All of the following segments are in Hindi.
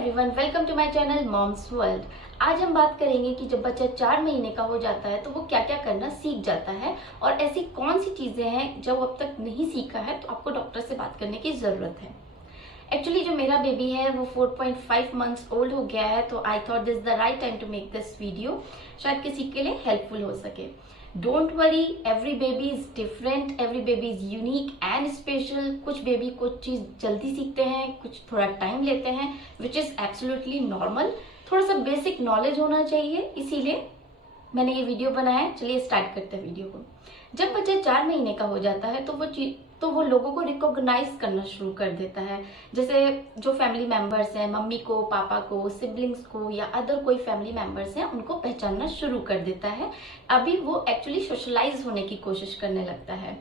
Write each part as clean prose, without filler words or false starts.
Everyone, welcome to my channel mom's world. आज हम बात करेंगे कि जब बच्चा 4 महीने का हो जाता है तो वो क्या क्या करना सीख जाता है और ऐसी कौन सी चीजें हैं जो अब तक नहीं सीखा है तो आपको डॉक्टर से बात करने की जरूरत है। एक्चुअली जो मेरा बेबी है वो 4.5 मंथ्स ओल्ड हो गया है, तो I thought this the right time to make this video, शायद किसी के लिए हेल्पफुल हो सके। Don't worry, every baby is different, every baby is unique and special. कुछ बेबी कुछ चीज जल्दी सीखते हैं, कुछ थोड़ा टाइम लेते हैं, विच इज एब्सोल्युटली नॉर्मल। थोड़ा सा बेसिक नॉलेज होना चाहिए, इसीलिए मैंने ये वीडियो बनाया है। चलिए स्टार्ट करते हैं वीडियो को। जब बच्चा 4 महीने का हो जाता है तो वो लोगों को रिकॉग्नाइज करना शुरू कर देता है। जैसे जो फैमिली मेंबर्स हैं, मम्मी को, पापा को, सिबलिंग्स को या अदर कोई फैमिली मेंबर्स हैं, उनको पहचानना शुरू कर देता है। अभी वो एक्चुअली सोशलाइज होने की कोशिश करने लगता है।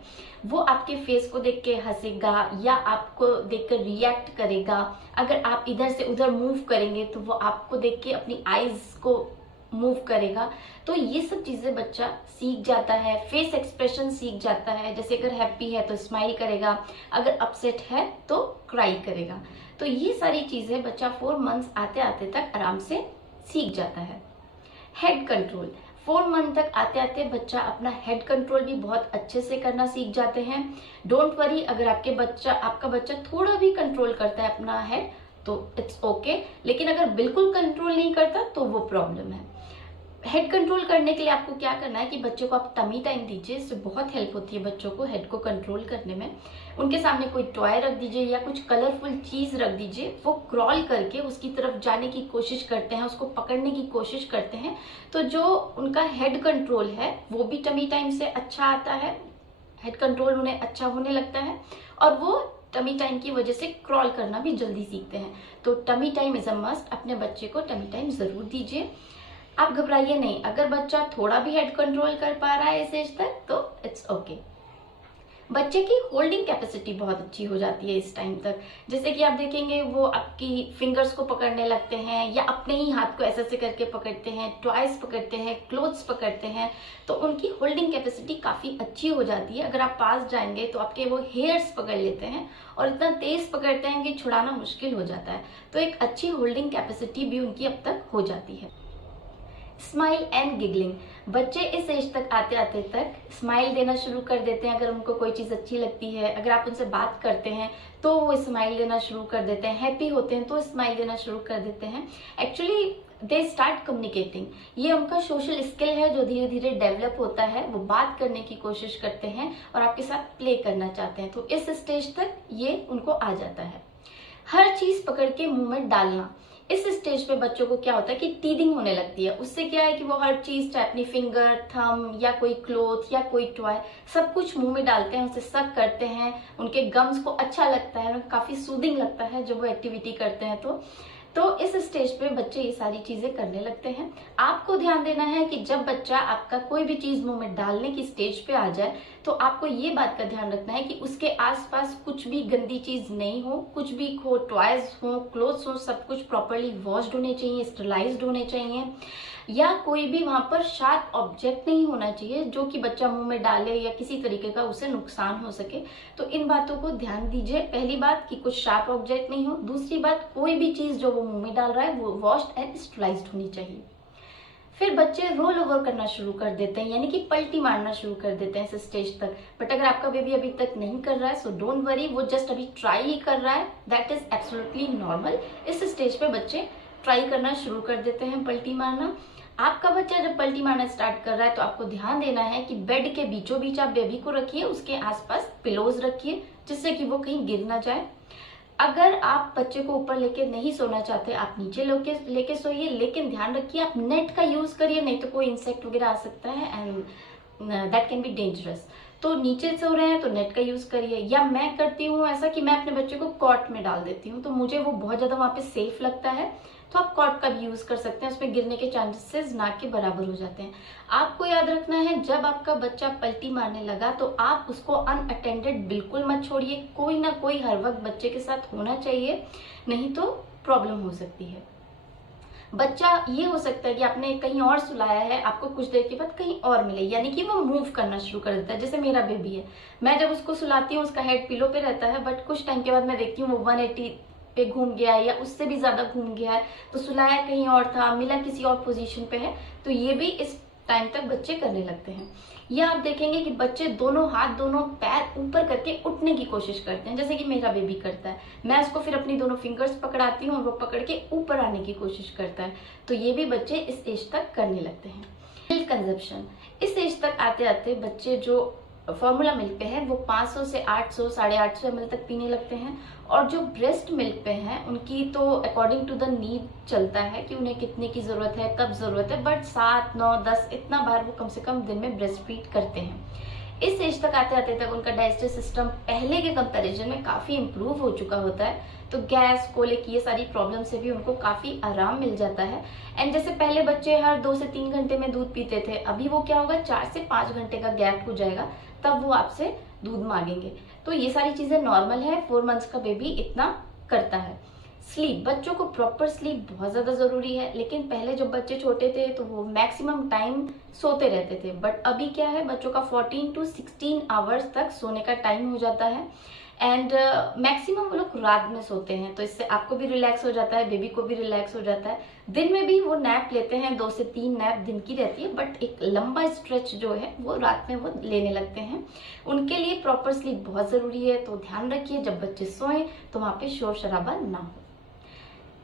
वो आपके फेस को देख के हंसेगा या आपको देखकर रिएक्ट करेगा। अगर आप इधर से उधर मूव करेंगे तो वो आपको देख के अपनी आईज को मूव करेगा। तो ये सब चीजें बच्चा सीख जाता है। फेस एक्सप्रेशन सीख जाता है, जैसे अगर हैप्पी है तो स्माइल करेगा, अगर अपसेट है तो क्राई करेगा। तो ये सारी चीजें बच्चा 4 मंथ्स आते आते तक आराम से सीख जाता है। हेड कंट्रोल, 4 मंथ तक आते आते बच्चा अपना हेड कंट्रोल भी बहुत अच्छे से करना सीख जाते हैं। डोंट वरी, अगर आपका बच्चा थोड़ा भी कंट्रोल करता है अपना हेड तो इट्स ओके, लेकिन अगर बिल्कुल कंट्रोल नहीं करता तो वो प्रॉब्लम है। हेड कंट्रोल करने के लिए आपको क्या करना है कि बच्चों को आप टमी टाइम दीजिए, इससे बहुत हेल्प होती है बच्चों को हेड को कंट्रोल करने में। उनके सामने कोई टॉय रख दीजिए या कुछ कलरफुल चीज रख दीजिए, वो क्रॉल करके उसकी तरफ जाने की कोशिश करते हैं, उसको पकड़ने की कोशिश करते हैं। तो जो उनका हेड कंट्रोल है वो भी टमी टाइम से अच्छा आता है, हेड कंट्रोल उन्हें अच्छा होने लगता है और वो टमी टाइम की वजह से क्रॉल करना भी जल्दी सीखते हैं। तो tummy time is a must, अपने बच्चे को टमी टाइम जरूर दीजिए। आप घबराइए नहीं, अगर बच्चा थोड़ा भी हेड कंट्रोल कर पा रहा है इस एज तक तो इट्स ओके। बच्चे की होल्डिंग कैपेसिटी बहुत अच्छी हो जाती है इस टाइम तक। जैसे कि आप देखेंगे वो आपकी फिंगर्स को पकड़ने लगते हैं या अपने ही हाथ को ऐसे करके पकड़ते हैं, टॉयज पकड़ते हैं, क्लोथ्स पकड़ते हैं। तो उनकी होल्डिंग कैपेसिटी काफी अच्छी हो जाती है। अगर आप पास जाएंगे तो आपके वो हेयर्स पकड़ लेते हैं और इतना तेज पकड़ते हैं कि छुड़ाना मुश्किल हो जाता है। तो एक अच्छी होल्डिंग कैपेसिटी भी उनकी अब तक हो जाती है। स्माइल एंड गिगलिंग, बच्चे इस एज तक आते आते तक स्माइल देना शुरू कर देते हैं। अगर उनको कोई चीज अच्छी लगती है, अगर आप उनसे बात करते हैं तो वो स्माइल देना शुरू कर देते हैं। हैप्पी होते हैं तो स्माइल देना शुरू कर देते हैं। एक्चुअली दे स्टार्ट कम्युनिकेटिंग, ये उनका सोशल स्किल है जो धीरे धीरे डेवलप होता है। वो बात करने की कोशिश करते हैं और आपके साथ प्ले करना चाहते हैं। तो इस स्टेज तक ये उनको आ जाता है। हर चीज पकड़ के मुंह में डालना, इस स्टेज पे बच्चों को क्या होता है कि टीदिंग होने लगती है। उससे क्या है कि वो हर चीज, चाहे अपनी फिंगर, थंब या कोई क्लोथ या कोई टॉय, सब कुछ मुंह में डालते हैं, उसे सक करते हैं। उनके गम्स को अच्छा लगता है, काफी सूदिंग लगता है जब वो एक्टिविटी करते हैं। तो इस स्टेज पे बच्चे ये सारी चीजें करने लगते हैं। आपको ध्यान देना है कि जब बच्चा आपका कोई भी चीज मुंह में डालने की स्टेज पे आ जाए तो आपको ये बात का ध्यान रखना है कि उसके आसपास कुछ भी गंदी चीज नहीं हो, कुछ भी हो, टॉयज हो, क्लोथ्स हो, सब कुछ प्रॉपरली वॉश्ड होने चाहिए, स्टरलाइज्ड होने चाहिए, या कोई भी वहां पर शार्प ऑब्जेक्ट नहीं होना चाहिए जो कि बच्चा मुंह में डाले या किसी तरीके का उसे नुकसान हो सके। तो इन बातों को ध्यान दीजिए। पहली बात कि कुछ शार्प ऑब्जेक्ट नहीं हो, दूसरी बात कोई भी चीज जो वो मुंह में डाल रहा है वो वॉश्ड एंड स्टरलाइज्ड होनी चाहिए। फिर बच्चे रोल ओवर करना शुरू कर देते हैं, यानी कि पलटी मारना शुरू कर देते हैं इस स्टेज तक। बट अगर आपका बेबी अभी तक नहीं कर रहा है सो डोंट वरी, वो जस्ट अभी ट्राई ही कर रहा है, दैट इज एब्सोल्युटली नॉर्मल। इस स्टेज पे बच्चे ट्राई करना शुरू कर देते हैं पलटी मारना। आपका बच्चा जब पलटी मारना स्टार्ट कर रहा है तो आपको ध्यान देना है कि बेड के बीचों बीच आप बेबी को रखिए, उसके आसपास पिलोज रखिए जिससे कि वो कहीं गिर ना जाए। अगर आप बच्चे को ऊपर लेके नहीं सोना चाहते, आप नीचे लेके सोइए, लेकिन ध्यान रखिए आप नेट का यूज करिए, नहीं तो कोई इंसेक्ट वगैरह आ सकता है and that can be dangerous. तो नीचे सो रहे हैं तो नेट का यूज करिए। या मैं करती हूँ ऐसा कि मैं अपने बच्चे को कॉट में डाल देती हूँ, तो मुझे वो बहुत ज्यादा वहां पे सेफ लगता है। तो आप कॉट का भी यूज कर सकते हैं, उसमें गिरने के चांसेस ना के बराबर हो जाते हैं। आपको याद रखना है जब आपका बच्चा पलटी मारने लगा तो आप उसको अनअटेंडेड बिल्कुल मत छोड़िए। कोई ना कोई हर वक्त बच्चे के साथ होना चाहिए, नहीं तो प्रॉब्लम हो सकती है। बच्चा ये हो सकता है कि आपने कहीं और सुलाया है, आपको कुछ देर के बाद कहीं और मिले, यानी कि वो मूव करना शुरू कर देता है। जैसे मेरा बेबी है, मैं जब उसको सुलाती हूँ उसका हेड पिलो पे रहता है, बट कुछ टाइम के बाद मैं देखती हूँ वो 180 पे घूम गया है या उससे भी ज्यादा घूम गया है, तो सुलाया कहीं और था, मिला किसी और पोजीशन पे है, तो ये भी इस टाइम तक बच्चे करने लगते हैं। या आप देखेंगे कि बच्चे दोनों हाथ दोनों पैर ऊपर करके उठने की कोशिश करते हैं, जैसे कि मेरा बेबी करता है। मैं उसको फिर अपनी दोनों फिंगर्स पकड़ाती हूँ और वो पकड़ के ऊपर आने की कोशिश करता है। तो ये भी बच्चे इस एज तक करने लगते हैं। मिल्क कंजप्शन, इस एज तक आते आते बच्चे जो फॉर्मूला मिल्क पे है वो 500 से 800 850 ml तक पीने लगते हैं। और जो ब्रेस्ट मिल्क पे हैं उनकी तो अकॉर्डिंग टू द नीड चलता है कि उन्हें कितने की जरूरत है, कब जरूरत है, बट 7 9 10 इतना बार वो कम से कम दिन में ब्रेस्ट फीड करते हैं। इस एज तक आते आते तक उनका डाइजेस्टिव सिस्टम पहले के कंपैरिजन में काफी इंप्रूव हो चुका होता है, तो गैस कोलिक ये सारी प्रॉब्लम से भी उनको काफी आराम मिल जाता है। एंड जैसे पहले बच्चे हर 2 से 3 घंटे में दूध पीते थे, अभी वो क्या होगा 4 से 5 घंटे का गैप हो जाएगा, तब वो आपसे दूध मांगेंगे। तो ये सारी चीजें नॉर्मल है, 4 मंथ्स का बेबी इतना करता है। स्लीप, बच्चों को प्रॉपर स्लीप बहुत ज्यादा जरूरी है, लेकिन पहले जब बच्चे छोटे थे तो वो मैक्सिमम टाइम सोते रहते थे, बट अभी क्या है बच्चों का 14 to 16 आवर्स तक सोने का टाइम हो जाता है। एंड मैक्सिमम वो लोग रात में सोते हैं, तो इससे आपको भी रिलैक्स हो जाता है, बेबी को भी रिलैक्स हो जाता है। दिन में भी वो नैप लेते हैं, 2 से 3 नैप दिन की रहती है, बट एक लंबा स्ट्रेच जो है वो रात में वो लेने लगते हैं। उनके लिए प्रॉपर स्लीप बहुत जरूरी है, तो ध्यान रखिए जब बच्चे सोएं तो वहां पे शोर शराबा ना हो।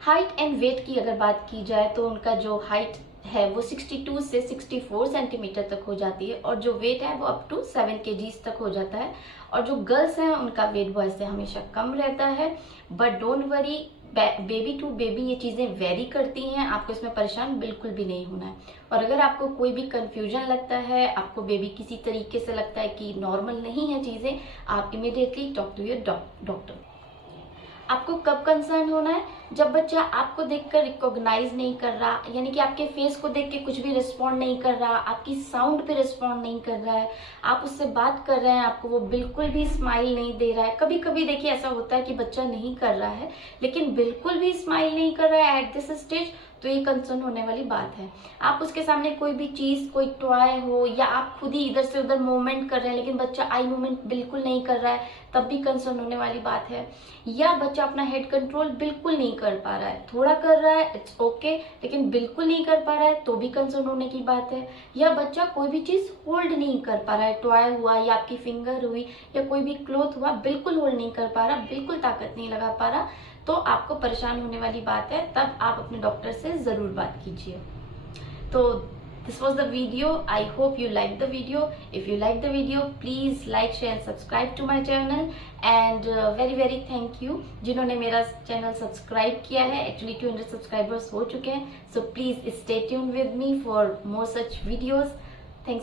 हाइट एंड वेट की अगर बात की जाए तो उनका जो हाइट है वो 62 से 64 सेंटीमीटर तक हो जाती है, और जो वेट है वो अप टू 7 kgs तक हो जाता है। और जो गर्ल्स हैं उनका वेट बॉय से हमेशा कम रहता है, but don't worry, baby to baby ये चीजें वेरी करती हैं, आपको इसमें परेशान बिल्कुल भी नहीं होना है। और अगर आपको कोई भी कंफ्यूजन लगता है, आपको बेबी किसी तरीके से लगता है कि नॉर्मल नहीं है चीजें, आप immediately talk to your doctor. आपको कब कंसर्न होना है, जब बच्चा आपको देखकर रिकॉग्नाइज नहीं कर रहा, यानी कि आपके फेस को देख के कुछ भी रिस्पॉन्ड नहीं कर रहा, आपकी साउंड पे रिस्पॉन्ड नहीं कर रहा है, आप उससे बात कर रहे हैं आपको वो बिल्कुल भी स्माइल नहीं दे रहा है। कभी कभी देखिए ऐसा होता है कि बच्चा नहीं कर रहा है लेकिन बिल्कुल भी स्माइल नहीं कर रहा है एट दिस स्टेज, तो ये कंसर्न होने वाली बात है। आप उसके सामने कोई भी चीज, कोई टॉय हो, या आप खुद ही इधर से उधर मूवमेंट कर रहे हैं लेकिन बच्चा आई मूवमेंट बिल्कुल नहीं कर रहा है, तब भी कंसर्न होने वाली बात है। या बच्चा अपना हेड कंट्रोल बिल्कुल नहीं कर पा रहा है, थोड़ा कर रहा है इट्स ओके, लेकिन बिल्कुल नहीं कर पा रहा है, तो भी कंसर्न होने की बात है। या बच्चा कोई भी चीज होल्ड नहीं कर पा रहा है, टॉय हुआ या आपकी फिंगर हुई या कोई भी क्लॉथ हुआ, बिल्कुल होल्ड नहीं कर पा रहा, बिल्कुल ताकत नहीं लगा पा रहा, तो आपको परेशान होने वाली बात है, तब आप अपने डॉक्टर से जरूर बात कीजिए। तो this was the video. I hope you liked the video. If you liked the video, please like, share and subscribe to my channel. And very thank you जिन्होंने मेरा चैनल सब्सक्राइब किया है। Actually 200 सब्सक्राइबर्स हो चुके हैं, so please stay tuned with me for more such videos.